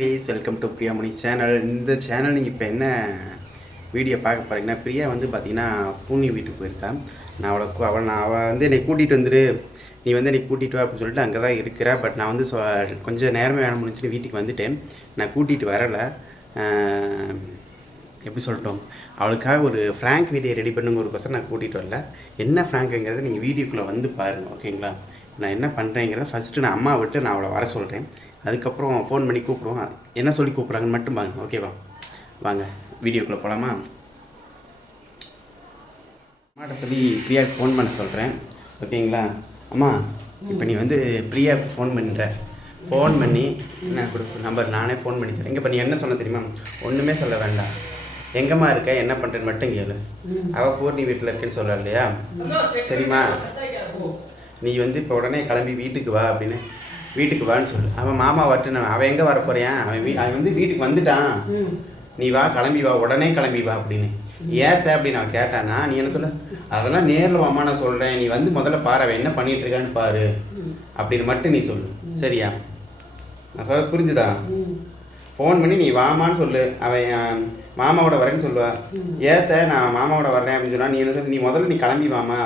Please welcome to Priya Mani channel. இந்த channel நீங்கள் இப்போ என்ன வீடியோ பார்க்க போகிறீங்கன்னா, பிரியா வந்து பார்த்தீங்கன்னா பூனி வீட்டுக்கு போயிருக்கா. நான் அவள் வந்து என்னை கூட்டிகிட்டு வந்துடு, நீ வந்து என்னை கூட்டிகிட்டு வா அப்படின்னு சொல்லிட்டு அங்கே தான் இருக்கிறா. பட் நான் வந்து கொஞ்சம் நேரமே வேலை முடிஞ்சுட்டு வீட்டுக்கு வந்துட்டேன். நான் கூட்டிகிட்டு வரலை. எப்படி சொல்லிட்டோம், அவளுக்காக ஒரு ஃப்ராங்க் வீடியோ ரெடி பண்ணுங்க ஒரு பசங்க நான் கூட்டிகிட்டு வரல. என்ன ஃப்ராங்க்குங்கிறத நீங்கள் வீடியோக்குள்ளே வந்து பாருங்கள், ஓகேங்களா? நான் என்ன பண்ணுறேங்கிறத ஃபஸ்ட்டு நான் அம்மா விட்டு நான் அவளை வர சொல்கிறேன். அதுக்கப்புறம் ஃபோன் பண்ணி கூப்பிடுவோம். என்ன சொல்லி கூப்பிட்றாங்கன்னு மட்டும் பாருங்க, ஓகேவா? வாங்க வீடியோக்குள்ளே போகலாமா? அம்மாட்ட சொல்லி பிரியாவுக்கு ஃபோன் பண்ண சொல்கிறேன், ஓகேங்களா? அம்மா, இப்போ நீ வந்து பிரியாவுக்கு ஃபோன் பண்ணுற, ஃபோன் பண்ணி நான் கொடுக்க நம்பர் நானே ஃபோன் பண்ணி தரேன். இங்கே இப்போ நீ என்ன சொன்ன தெரியுமா? ஒன்றுமே சொல்ல வேண்டாம், எங்கம்மா இருக்க, என்ன பண்ணுறேன்னு மட்டும் கேளு. அவள் பூர்ணி வீட்டில் இருக்கேன்னு சொல்ல இல்லையா? சரிம்மா, நீ வந்து இப்போ உடனே கிளம்பி வீட்டுக்கு வா அப்படின்னு, வீட்டுக்கு வான்னு சொல்லு. அவன் மாமா வரட்டு, அவன் எங்கே வர போறியான், அவன் வந்து வீட்டுக்கு வந்துட்டான், நீ வா, கிளம்பி வா, உடனே கிளம்பி வா அப்படின்னு. ஏத்த அப்படின்னு அவன் கேட்டானா, நீ என்ன சொல்ல, அதெல்லாம் நேரில் வாமா நான் சொல்கிறேன், நீ வந்து முதல்ல பாரு அவன் என்ன பண்ணிட்டு இருக்கான்னு பாரு அப்படின்னு மட்டும் நீ சொல்லு, சரியா? நான் சொல்ல புரிஞ்சுதா? ஃபோன் பண்ணி நீ வாமான்னு சொல்லு, அவன் மாமாவோட வரேன்னு சொல்லுவா. ஏத்த நான் மாமாவோட வரேன் அப்படின்னு சொன்னா, நீ என்ன சொல்லு, நீ முதல்ல நீ கிளம்பி வாமா,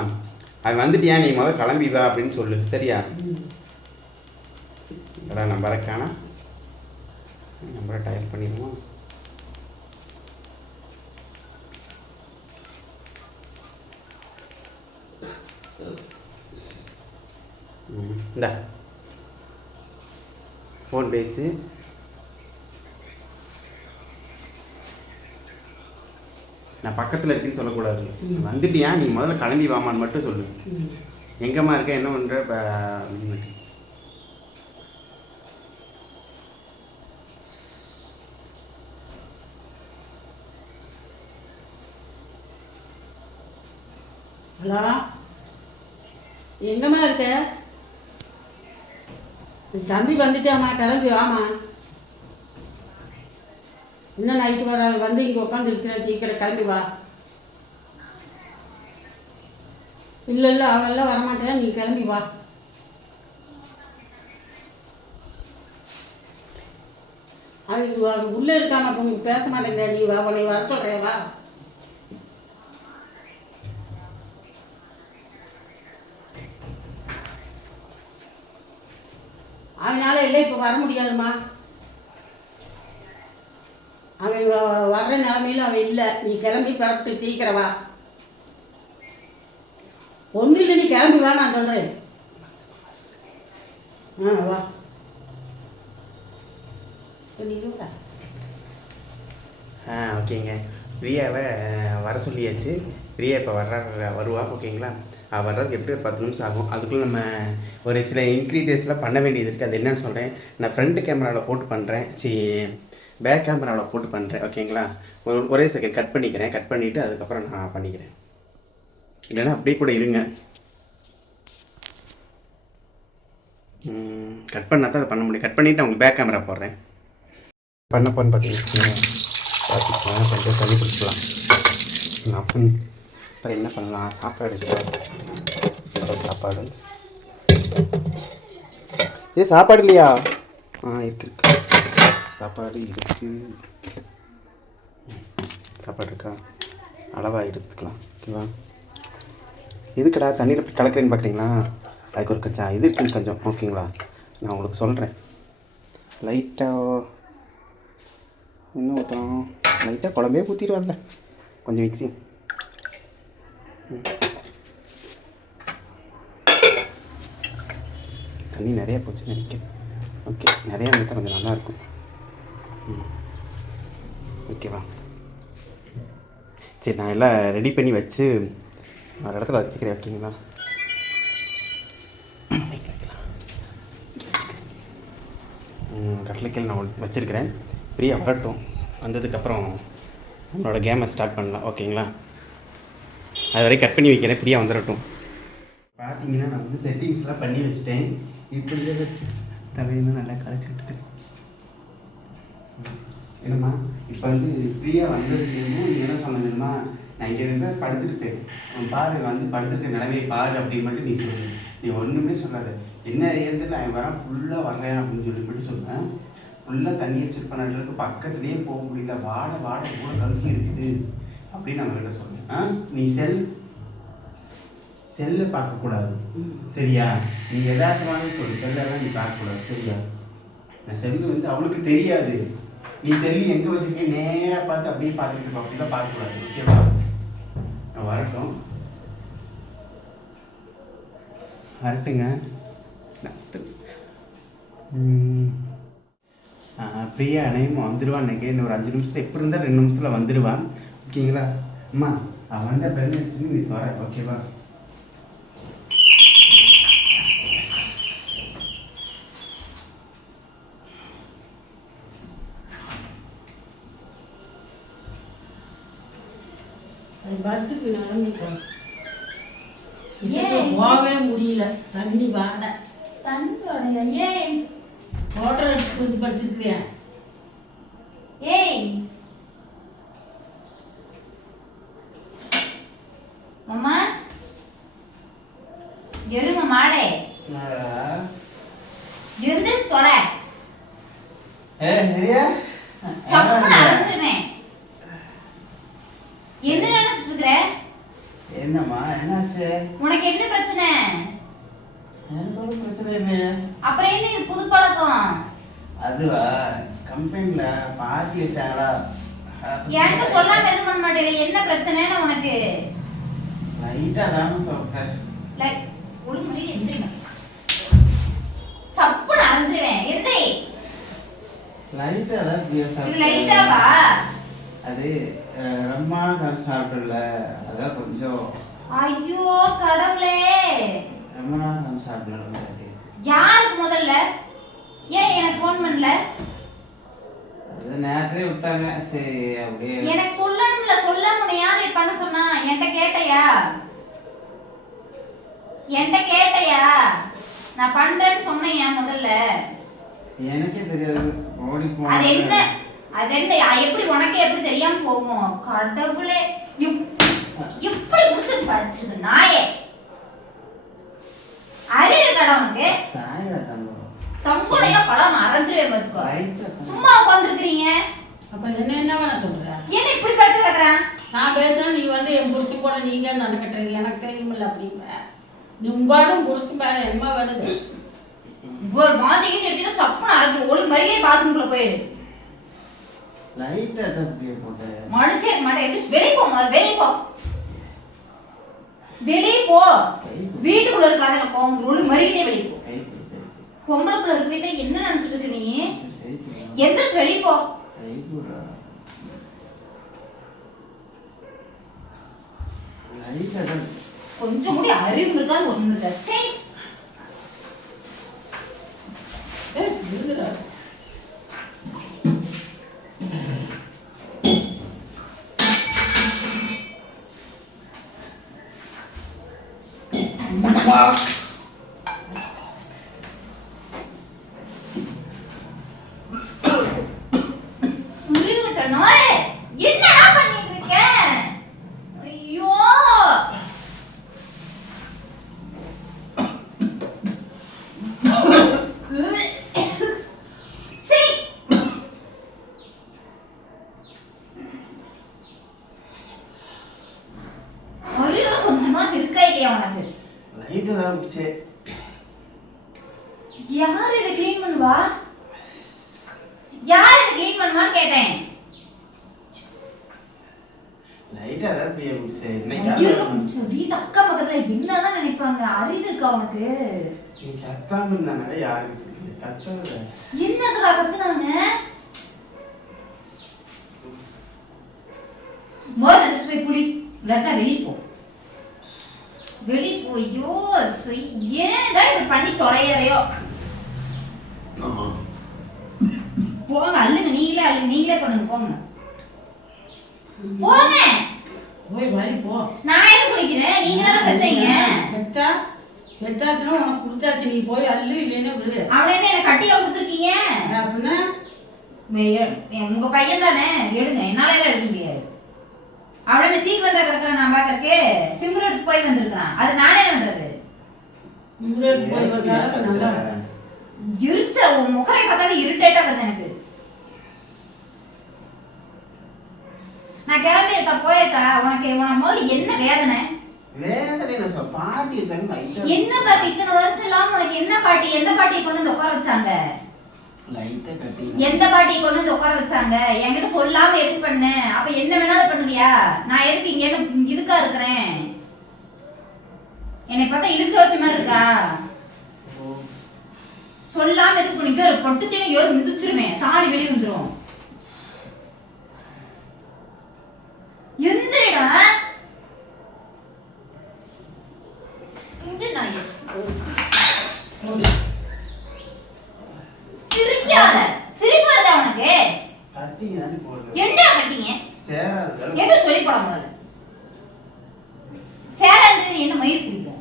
அவன் வந்துட்டியா, நீ முதல்ல கிளம்பி வா அப்படின்னு சொல்லு, சரியா? அதான் நம்பரை காணா, நம்பரை டைப் பண்ணிடுவோம். இந்தா ஃபோன் பேசு. நான் பக்கத்தில் இருக்குன்னு சொல்லக்கூடாது, வந்துட்டியா நீ முதல்ல கிளம்பி வாமான்னு மட்டும் சொல்லு. எங்கம்மா இருக்க, என்ன பண்ணுற இப்போ? ஹலோ, எங்கம்மா இருக்க? தம்பி வந்துட்டாம்மா, கிளம்பி வாமா. இன்னும் நைட்டு வர வந்து இங்கே உட்காந்து இருக்கிறேன், சீக்கிரம் கிளம்பி வா. இல்லை இல்லை, அவெல்லாம் வரமாட்டேன், நீ கிளம்பி வா. அவங்க உள்ளே இருக்காம அப்போ உங்களுக்கு பேச மாட்டேங்கிற, நீ வா, உன்னை வர சொல்கிறேன், வா. அவனால இல்லை, இப்போ வர முடியாதுமா. அவன் வர்ற நிலமையில அவன் இல்லை, நீ கிளம்பி பரப்பிட்டு சீக்கிரம் வா. ஒன்றும் இல்லை, நீ கிளம்பி வா, நான் சொல்கிறேன். வா. ஓகேங்க, பிரியாவை வர சொல்லியாச்சு. பிரியா இப்போ வருவா, ஓகேங்களா? வர்றதுக்கு எப்படி ஒரு 10 நிமிஷம் ஆகும். அதுக்குள்ளே நம்ம ஒரு சில இன்க்ரீடியன்ஸ்லாம் பண்ண வேண்டியது இருக்குது. அது என்னன்னு சொல்கிறேன். நான் ஃப்ரண்ட் கேமராவில் போட்டு பண்ணுறேன், பேக் கேமராவில் போட்டு பண்ணுறேன், ஓகேங்களா? ஒரே செகண்ட் கட் பண்ணிக்கிறேன். கட் பண்ணிவிட்டு அதுக்கப்புறம் நான் பண்ணிக்கிறேன், இல்லைன்னா அப்படியே கூட இருங்க. கட் பண்ணால் தான் அதை பண்ண முடியும். கட் பண்ணிவிட்டு அவங்களுக்கு பேக் கேமரா போடுறேன். பண்ண போன்னு பார்த்துக்கலாம், கொஞ்சம் தண்ணி பிடிச்சிக்கலாம். அப்புறம் என்ன பண்ணலாம், சாப்பாடு சாப்பாடு சாப்பாடு இல்லையா? இருக்கு சாப்பாடு இருக்குது. சாப்பாடு இருக்கா? அளவாக எடுத்துக்கலாம், ஓகேவா? எதுக்கடா தண்ணியில் போய் கலக்கிறேன்னு பார்க்குறீங்களா? அதுக்கு ஒரு கொஞ்சம் இது இருக்குது கொஞ்சம், ஓகேங்களா? நான் உங்களுக்கு சொல்கிறேன். லைட்டாக என்ன ஊற்றலாம், லைட்டாக குழம்பே ஊற்றிடுவார்ல, கொஞ்சம் மிக்சிங். தண்ணி நிறையா போச்சுன்னு நினைக்கிறேன். ஓகே, நிறையா இருந்தால் கொஞ்சம் நல்லாயிருக்கும். ஓகேவா? சரி, நான் எல்லாம் ரெடி பண்ணி வச்சு ஒரு இடத்துல வச்சுக்கிறேன், ஓகேங்களா? கடலைக்கல் நான் வச்சுருக்கிறேன். ஃப்ரீயாக வரட்டும், வந்ததுக்கப்புறம் நம்மளோட கேமை ஸ்டார்ட் பண்ணலாம், ஓகேங்களா? அது வரைக்கும் கட் பண்ணி வைக்கிறேன், ஃப்ரீயாக வந்துடட்டும். பார்த்தீங்கன்னா நான் வந்து செட்டிங்ஸ்லாம் பண்ணி வச்சுட்டேன். இப்படியே தலையெல்லாம் நல்லா களைச்சி விட்டுக்கிறேன். என்னம்மா, இப்போ வந்து ஃப்ரீயாக வந்ததுக்கேமோ நீ என்ன சொன்னதுமா, நான் இங்கே இருந்தால் படுத்துக்கிட்டேன், பாரு வந்து படுத்துருக்க நிலமையை பாரு அப்படின்னு மட்டும் நீ சொல்லு. நீ ஒன்றுமே சொல்லாத, என்ன ஏந்தில் அவன் வரான் ஃபுல்லாக வர்றேன் அப்படின்னு சொல்லி மட்டும் சொல்லுவேன். ஃபுல்லாக தண்ணி வச்சிருப்பேன் பக்கத்துலேயே போக முடியல, வாட எவ்வளோ கழிச்சு இருக்குது அப்படின்னு நம்ம கிட்ட சொல்றேன். நீ செல்லை பார்க்கக்கூடாது சரியா? நீ எதார்த்தமாகவே சொல்லு, செல்லெல்லாம் நீ பார்க்கக்கூடாது சரியா? செல்லு வந்து அவளுக்கு தெரியாது, நீ செல்லு எங்கே வச்சுருக்கே நேராக பார்த்து அப்படியே பார்த்துக்கிட்டு இருப்பா, அப்படிலாம் பார்க்கக்கூடாது ஓகேவா? வரட்டுங்க. பிரியா அனையும் வந்துடுவான் நினைக்கிறேன். இன்னும் ஒரு 5 நிமிஷத்தில், எப்படி இருந்தால் 2 நிமிஷத்தில் வந்துடுவான் ஓகேங்களா? அம்மா அவன் வந்த பெண் எடுத்துன்னு நீ தர ஓகேவா? பத்துக்கு நிலமிட்டோம் போகவே முடியல, தண்ணி வாட தண்ணியோடைய ஏன் மோட்டர் எடுத்து கொஞ்சம் படுத்துக்கிறியா? ஏய் மாமா எரும மாடே எந்திரிச்சு தொலை. சப்புன்னு அரைச்சிருவேன். என்ன நினைச்சிட்டு இருக்கிற? என்னம்மா என்னாச்சு? உனக்கு என்ன பிரச்சனை? எனக்கு ஒரு பிரச்சனை இல்லையே. அப்புறம் என்ன இது புது பழக்கம்? அதுவா, கம்பெனில பார்ட்டி வச்சாங்களா, என்கிட்ட சொல்லாம எதுவும் பண்ண மாட்டேன். என்ன பிரச்சனைன்னு உனக்கு? லைட்டா தான் சொல்றேன். லைக் ஒழுங்கு எந்திரிங்க. சப்புன்னு அரைஞ்சிருவேன். எந்திரி. லைட்டா தான் இது லைட்டாவா? அது ரம்மான சாப்பிடல, அதான் கொஞ்சம். ஐயோ கடவுளே, ரம்மான சாப்பிடல. யாருக்கு முதல்ல? ஏன் எனக்கு ஃபோன் பண்ணல? அது நேரத்திலே விட்டாங்க, சரி அப்படியே. எனக்கு சொல்லணும்ல, சொல்லாம யார் இது பண்ண சொன்னா? என்கிட்ட கேட்டையா? நான் பண்றேன்னு சொன்னேன் முதல்ல. எனக்கே தெரியாது, ஓடி போன. அது என்ன எப்படி உனக்கு எப்படி தெரியாம போகும்? கடவுளே, இப்படி குடிச்சு படிச்சுது நாயே. அறிவு கடவுளுக்கு சாயடா தங்கம். தம்போடைய பழம் அரைஞ்சிருவே பாத்துக்கோ. சும்மா உட்காந்துருக்கீங்க. அப்ப என்ன வேணா சொல்ற? என்ன இப்படி படுத்து கிடக்குறான்? நான் பேசுறேன், நீ வந்து என் புருஷி கூட நீங்க நடக்கட்டுறீங்க, எனக்கு தெரியுமில்ல அப்படிம்ப. நிம்பாடும் புருஷி மேல என்ன வேணுது? ஒரு மாதிரிக்கு எடுத்தீங்கன்னா சப்புன்னு அரைஞ்சிரு. ஒழுங்கு மாதிரியே பாத்ரூம்குள்ள போயிரு. லைட்டா தான் அப்படியே போட்டேன். மனுஷே மாட்டேன். எது வெளியே போ, வெளியே போ. வீட்டுக்குள்ள இருக்காத போங்க. ஒழுங்கு மாதிரியே வெளியே போ. பொம்பளை பிள்ளை இருக்க வீட்டுல என்ன நினைச்சிட்டு இருக்க நீ? எந்திரிச்சு வெளியே போ. கொஞ்சம் கூட அறிவு இருக்காது ஒண்ணு இருக்காது. என்னடா பண்ணிட்டு இருக்க? ஐயோ கொஞ்சமா இருக்கா இல்லையா உனக்கு? லைட்டா தான் குடிச்சே. யார் இதை கிளீன் பண்ணுவா? யார் இதை கிளீன் பண்ணுவான்னு கேட்டேன். லைட்டா தான் அப்படியே குடிச்சே. வீட்டு அக்கா பக்கத்துல என்னதான் நினைப்பாங்க? அறிவு இருக்கா உனக்கு? நீ கத்தாம இருந்தானே யாருக்கு தெரியல. கத்தாத. என்னதுடா கத்துனாங்க? முதல்ல அந்த போய் குடி, இல்லாட்டா வெளியே போ. வெளியே போயோ ஏன்தான் இப்படி பண்ணி தொலையறையோ. போங்க, அள்ளுங்க, நீங்களே பண்ணுங்க. போங்க போய் வரி போ. நான் எது குடிக்கிறேன்? நீங்க தானே பெத்தீங்க. பெத்தாச்சுன்னா உனக்கு கொடுத்தாச்சு, நீ போய் அள்ளு, இல்லைன்னா விடு. அவளை என்ன எனக்கு கட்டியா கொடுத்துருக்கீங்க அப்படின்னா? உங்க பையன் தானே, எடுங்க. என்னால எடுக்க முடியாது. அவளை சீக்கிரம் தான் கிடக்குறேன் நான் பாக்குறதுக்கு. திமுரு எடுத்து போய் வந்திருக்கான். அது நானே என்ன பண்றது? போய் வந்தாலும் நல்லா இருச்ச உன் முகரை பார்த்தாலும் இரிட்டேட்டா வருது எனக்கு. இருக்கா உனக்கு முதல்ல என்ன வேதனை? வேதனை என்ன பாட்டி வச்சாங்க என்ன பாட்டி இத்தனை வருஷம் இல்லாம உனக்கு என்ன பாட்டி? எந்த பாட்டியை கொண்டு வந்து உட்கார வச்சாங்க? லைட்டா கட்டி எந்த பாட்டியை கொண்டு வந்து உட்கார வச்சாங்க? என்கிட்ட சொல்லாம எதுக்கு பண்ண? அப்ப என்ன வேணாலும் பண்ணுவியா? நான் எதுக்கு இங்க என்ன இதுக்கா இருக்கிறேன்? என்னை பார்த்தா இழுச்சு வச்ச மாதிரி இருக்கா? சொல்லாம எதுக்கு பண்ணிட்டு ஒரு பொட்டு தினை யோர் மிதிச்சிருவேன், சாணி வெளியே வந்துடும். எந்திரடா இந்த நாய் சிரிக்காத, சிரிப்பாத உனக்கு கட்டிங்க தானே போடுறேன். என்ன கட்டிங்க? சேராது எது சொல்லி போட முதல்ல. சேராது என்ன மயிர் பிடிக்கும்?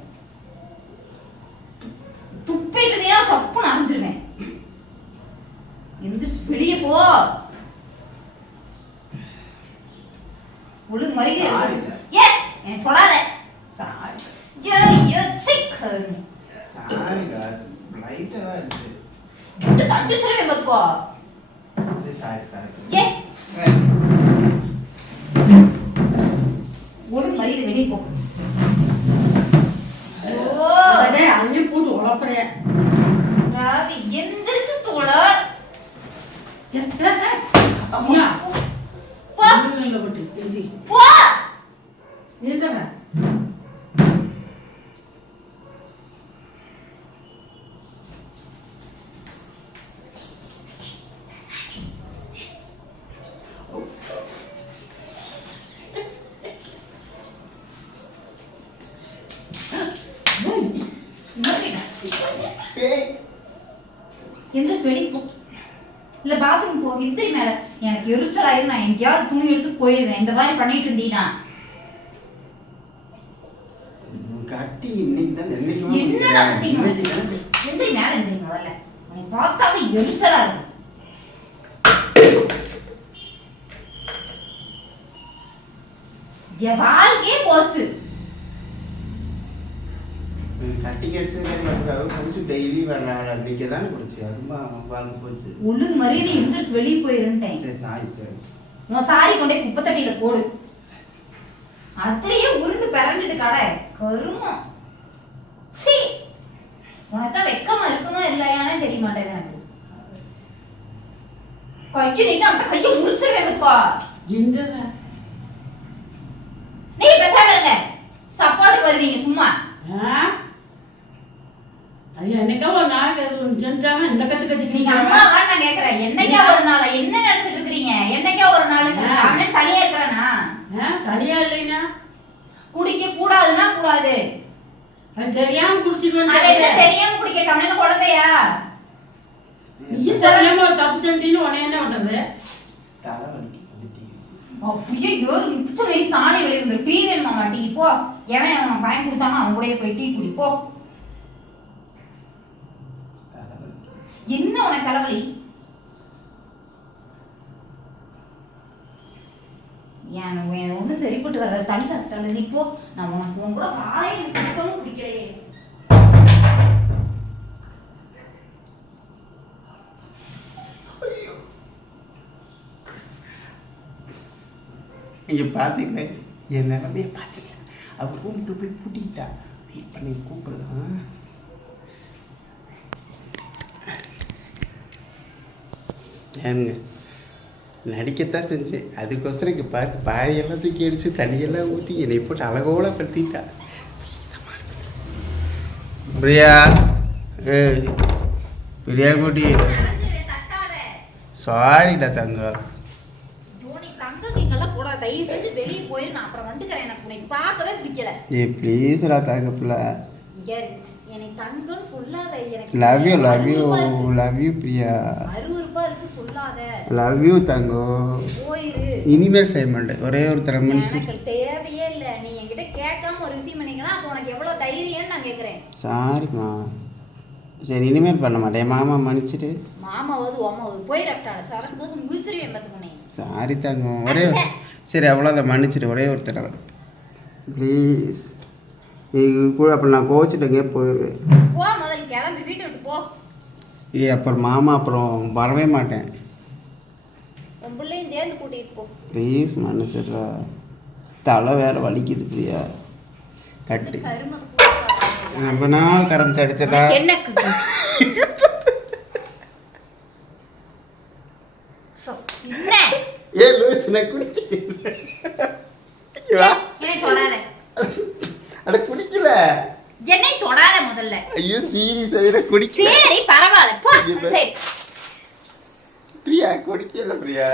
துப்பிட்டுதீனா சப்புன்னு அரைஞ்சிருவேன். எந்திரிச்சு வெளியே போ. ஒழுங்கு மரியாதை ஏ என்ன தொடாத. ஐயோ சிக் சாரி गाइस லைட்டா தான் இருக்கு. இந்த தட்டு சொல்லுவே பாத்துக்கோ. சாரி எஸ் ஒழுங்கு மரியாதை வெளியே போ. ஓ அதே அங்கே போட்டு உழப்புறேன். ராவி எந்திரிச்சு தோழ. அம்மா போ இல்ல போட்டு எந்தி போ. நீந்தடா. எந்திரிச்சு வெளியே போ. இல்ல பாத்ரூம் போ. எந்திரி மேல. எனக்கு எரிச்சலாயிரு. நான் எங்கேயாவது துணி எடுத்து போயிடுவேன் இந்த மாதிரி பண்ணிட்டு இருந்தீனா. கட்டி இன்னைக்கு தான் என்னடா கட்டிங்க? இன்னைக்கு எந்திரி மேல எந்திரி முதல்ல. உன்னை பார்த்தாவே எரிச்சலா இருக்கு. என் வாழ்க்கையே போச்சு. கட்டிங் அடிச்சதுக்காக குடிச்சு டெய்லி வரலாம் அன்னைக்கு தானே குடிச்சு அதுமா வாழ்க்கை போச்சு. ஒழுங்கு மரியாதை எந்திரிச்சு வெளியே போயிருந்தேன். சரி சாரி சார். உன் சாரி கொண்டே குப்பை தட்டியில போடு. அதுலயே உருண்டு பிறண்டுட்டு கடை கருமம். சீ உனக்கு வெக்கமா இருக்குமா இல்லையானே தெரிய மாட்டேன் எனக்கு. கைக்கு நின்று அந்த கையை முறிச்சிருவேன் பத்துக்கோ. என்னடா நீ பேசாம இருங்க. சப்போர்ட்டுக்கு வருவீங்க சும்மா. ஐயா என்னைக்கா ஒரு நாளைக்கு அது செஞ்சாங்க இந்த கத்து நீங்க அம்மாவா நான் கேக்குறேன். என்னைக்கா ஒரு நாளா என்ன நினைச்சிட்டு இருக்கீங்க? என்னைக்கா ஒரு நாள் அவனே தனியா இருக்கிறானா? தனியா இல்லைனா குடிக்க கூடாதுன்னா கூடாது. அது தெரியாம குடிச்சிட்டு அது என்ன தெரியாம குடிக்க கண்ணன குழந்தையா? நீ தெரியாம ஒரு தப்பு செஞ்சின்னு உடனே என்ன பண்றது? தலை வலிக்கு கொஞ்சம் டீ அப்படியே யோரு மிச்சம் போய் சாணி வெளியே வந்து டீ வேணுமாமா? டீ போ. எவன் அவன் காயம் கொடுத்தானோ அவன் கூட போய் டீ குடி போ. என்ன உனக்கு தலைவலி? ஒண்ணு சரிப்பட்டு வர தனி சத்தல நீ போ. நான் உனக்கு உன் கூட வாழை சுத்தமும் குடிக்கலையே. இங்கே பார்த்தீங்களே என் நிலமையை பார்த்தீங்களா? அவர் ரூம்ட்டு போய் பூட்டிக்கிட்டா. வெயிட் பண்ணி கூப்பிடலாம். ஏனுங்க நடிக்கத்தான் செஞ்சேன். அதுக்கோசரம் இங்கே பார்த்து பாயெல்லாம் தூக்கி அடித்து தண்ணியெல்லாம் ஊற்றி என்னை போட்டு அழகோட படுத்திட்டா. பிரியா பிரியா குட்டி சாரிடா தங்கம். தயவு செஞ்சு வெளியே போயிரு. நான் அப்புறம் வந்துக்கிறேன். எனக்கு உன்னை பார்க்கவே பிடிக்கல. ஏ ப்ளீஸ்ரா தங்கப்பில்ல. என்னை தங்கன்னு சொல்லாத. எனக்கு love you love you love you Priya. அருவருப்பா இருக்கு சொல்லாத. லவ் யூ தங்கம். போயிரு. இனிமேல் செய்ய மாட்டேன். ஒரே ஒரு தரம் எனக்கு தேவையே இல்லை. நீ என்கிட்ட கேட்காம ஒரு விஷயம் பண்ணிக்கலாம். அப்போ உனக்கு எவ்வளவு தைரியம்னு நான் கேட்குறேன். சாரிம்மா. சரி இனிமேல் பண்ண மாட்டேன். மாமா மன்னிச்சிட்டு. மாமாவது ஓமாவது போயிடட்டாட சரக்கு முடிச்சிருவேன் பார்த்துக்கோனே. சாரி தங்கம். ஒரே சரி அவ்வளோதான் மன்னிச்சிட்டு. ஒரே ஒரு தடவை ப்ளீஸ். நீ கூட அப்புறம் நான் கோச்சிட்டேங்க போயிடுவேன். போ முதல்ல கிளம்பி வீட்டை விட்டு போ. அப்புறம் மாமா அப்புறம் வரவே மாட்டேன். உன் பிள்ளையும் சேர்ந்து கூட்டிகிட்டு போ ப்ளீஸ் மன்னிச்சிடுறா. தலை வேற வலிக்குது பிரியா. கட்டு கருமம் ரொம்ப நாள் கரம்ஸ் அடிச்சிடா. எனக்கு என்ன ஏ லூஸ் நான் குடிக்கல. என்னை தொடாத. அட குடிக்கல. என்னை தொடாத முதல்ல. ஐயோ சீரியஸாவே குடிக்கல. சரி பரவாயில்ல போ. சரி பிரியா குடிக்கல பிரியா.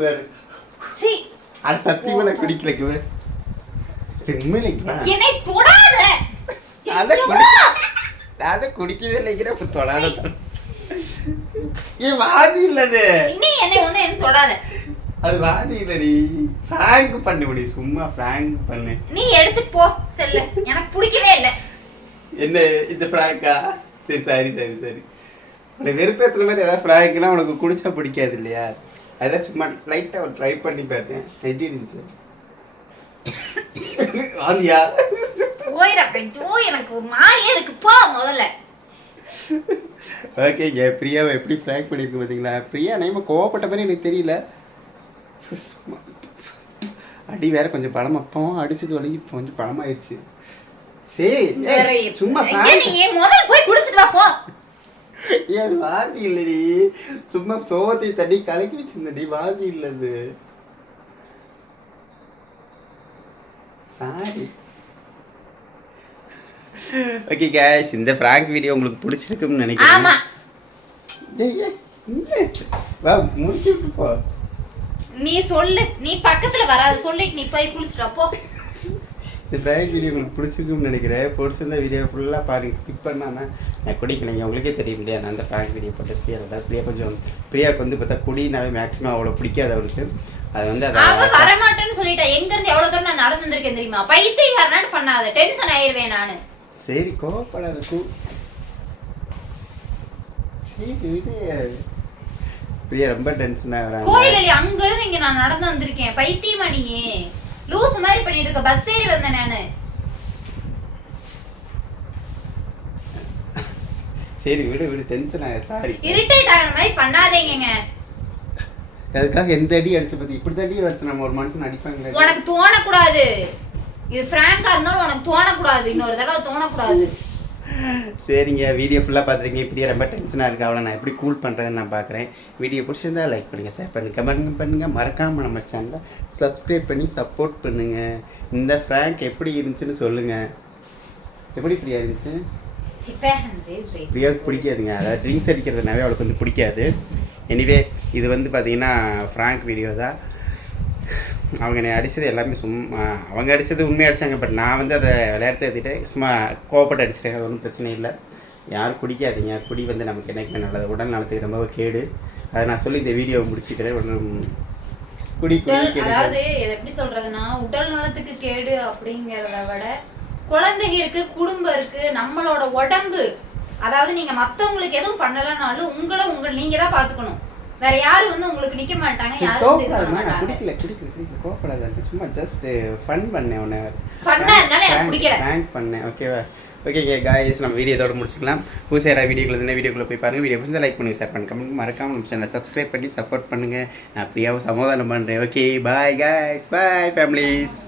வேற சி அது சத்தியமா நான் குடிக்கலக்கு. உண்மையிலேக்குவா என்னை தொடாத. அதை குடிக்கவே இல்லைங்கிற இப்போ தொடாத. ஏன் வாதி இல்லது. நீ என்னை ஒண்ணு என்ன தொடாத. அது வாதி இல்லடி. ஃப்ராங்க் பண்ணு முடி. சும்மா ஃப்ராங்க் பண்ணு. நீ எடுத்து போ செல்ல. எனக்கு பிடிக்கவே இல்லை. என்ன இந்த ஃப்ராங்கா? சரி சரி சரி சரி. உனக்கு வெறுப்பேற்றுற மாதிரி ஏதாவது ஃப்ராங்க்னா உனக்கு குடிச்சா பிடிக்காது இல்லையா? அதெல்லாம் சும்மா லைட்டாக ட்ரை பண்ணி பார்த்தேன். எப்படி இருந்துச்சு? வாந்தியா? போயிடோ எனக்கு ஒரு மாதிரியே இருக்கு. போ முதல்ல. ஓகேங்க, பிரியாவை எப்படி ஃப்ராங்க் பண்ணியிருக்கு பார்த்தீங்களா? பிரியா நேம கோவப்பட்ட மாதிரி எனக்கு தெரியல. அடி வேற கொஞ்சம் படமாப்போ அடிச்சது வழி கொஞ்சம் படமாயிடுச்சு. சரி சும்மா நீ முதல்ல போய் குடிச்சிட்டு வா போ. ஏன் வாந்தி இல்லடி, சும்மா சோகத்தை தண்ணி கலக்கி வச்சிருந்தடி. வாந்தி இல்லது. சாரி. ஓகே गाइस, இந்த பிராங்க் வீடியோ உங்களுக்கு பிடிச்சிருக்கும்னு நினைக்கிறேன். ஆமா. வா முடிச்சிட்டு போ. நீ சொல்லு. நீ பக்கத்துல வராத. சொல்லிட்டு நீ போய் குளிச்சிட்டு வா போ. இந்த பிராங்க் வீடியோ உங்களுக்கு பிடிச்சிருக்கும்னு நினைக்கிறேன். பிடிச்சிருந்த வீடியோ ஃபுல்லாக பாருங்கள். ஸ்கிப் பண்ணாமல் நான் குடிக்கலைங்க. உங்களுக்கே தெரியும் இல்லையா, நான் அந்த பிராங்க் வீடியோ போட்டு பிரியா கொஞ்சம் பிரியாவுக்கு வந்து பார்த்தா குடினாவே மேக்ஸிமம் அவ்வளோ பிடிக்காது அவளுக்கு. அது வந்து அவ வரமாட்டேன்னு சொல்லிட்டா. எங்க இருந்து எவ்வளவு தூரம் நான் நடந்து வந்திருக்கேன் தெரியுமா? பைத்தியக்காரனாட்டு பண்ணாத. டென்ஷன் ஆயிருவேன் நானு. சரி கோவப்படாத. சரி விடு. பிரியா ரொம்ப டென்ஷன் ஆகுறாங்க. கோயிலி அங்க இருந்து இங்க நான் நடந்து வந்திருக்கேன். பைத்தியமா நீ? லூஸ் மாதிரி பண்ணிட்டு இருக்க. பஸ் ஏறி வந்தேன் நானு. சரி விடு விடு. டென்ஷன் ஆக. சாரி. இரிட்டேட் ஆகிற மாதிரி பண்ணாதீங்க. அதுக்காக எந்த அடி அடிச்ச பத்தி இப்படி தான் அடி வருது. நம்ம ஒரு மனுஷன் அடிப்பாங்களே. உனக்கு தோணக்கூடாது. இது ஃப்ராங்கா இருந்தாலும் உனக்கு தோணக்கூடாது. இன்னொரு தடவை தோணக்கூடாது. சரிங்க, வீடியோ ஃபுல்லாக பார்த்துருக்கீங்க. இப்படியே ரொம்ப டென்ஷனாக இருக்குது. அவளை நான் எப்படி கூல் பண்ணுறதுன்னு நான் பார்க்குறேன். வீடியோ பிடிச்சிருந்தா லைக் பண்ணுங்கள், ஷேர் பண்ணுங்கள், கமெண்ட் பண்ணுங்கள். மறக்காமல் நம்ம சேனலை சப்ஸ்கிரைப் பண்ணி சப்போர்ட் பண்ணுங்கள். இந்த ஃப்ராங்க் எப்படி இருந்துச்சுன்னு சொல்லுங்கள். எப்படி பிரியா இருந்துச்சு? பிரியாவுக்கு பிடிக்காதுங்க. அதாவது ட்ரிங்க்ஸ் அடிக்கிறதுனாவே அவளுக்கு வந்து பிடிக்காது. எனிவே இது வந்து பார்த்தீங்கன்னா ஃப்ராங்க் வீடியோ தான். அவங்க என்னை அடித்தது எல்லாமே சும்மா அவங்க அடித்தது உண்மையாக அடித்தாங்க. பட் நான் வந்து அதை விளையாட்டு எடுத்துகிட்டு சும்மா கோவப்பட்டு அடிச்சிட்டேன். அது ஒன்றும் பிரச்சனை இல்லை. யாரும் குடிக்காதீங்க. குடி வந்து நமக்கு என்னைக்குமே நல்லது. உடல் நலத்துக்கு ரொம்ப கேடு. அதை நான் சொல்லி இந்த வீடியோவை முடிச்சுக்கிறேன். ஒன்றும் குடி அதாவது எப்படி சொல்கிறதுனா, உடல் நலத்துக்கு கேடு அப்படிங்கிறத விட குழந்தைங்க இருக்குது, குடும்பம் இருக்குது, நம்மளோட உடம்பு. அதாவது நீங்கள் மற்றவங்களுக்கு எதுவும் பண்ணலைனாலும் நீங்கள் தான் பார்த்துக்கணும். வேற யாரும் வந்து உங்களுக்கு நிக்க மாட்டாங்க. யாரும் குடிக்கல கோவப்படாத. சும்மா ஜஸ்ட் ஃபன் பண்ணேன். உன்னை ஃபன்னா இருந்தாலும் எனக்கு பிடிக்கல. பிராங்க் பண்ணேன். ஓகேவா? ஓகே गाइस, நம்ம வீடியோ இதோட முடிச்சுக்கலாம். புதுசாக வீடியோக்குள்ள போய் பாருங்கள். வீடியோ பிடிச்சா லைக் பண்ணுங்கள், ஷேர் பண்ணுங்கள், கமெண்ட் மறக்காமல் நம்ம சேனலை சப்ஸ்கிரைப் பண்ணி சப்போர்ட் பண்ணுங்கள். நான் பிரியாவை சமாதானம் பண்ணுறேன். ஓகே பாய் गाइस, பாய் ஃபேமிலிஸ்.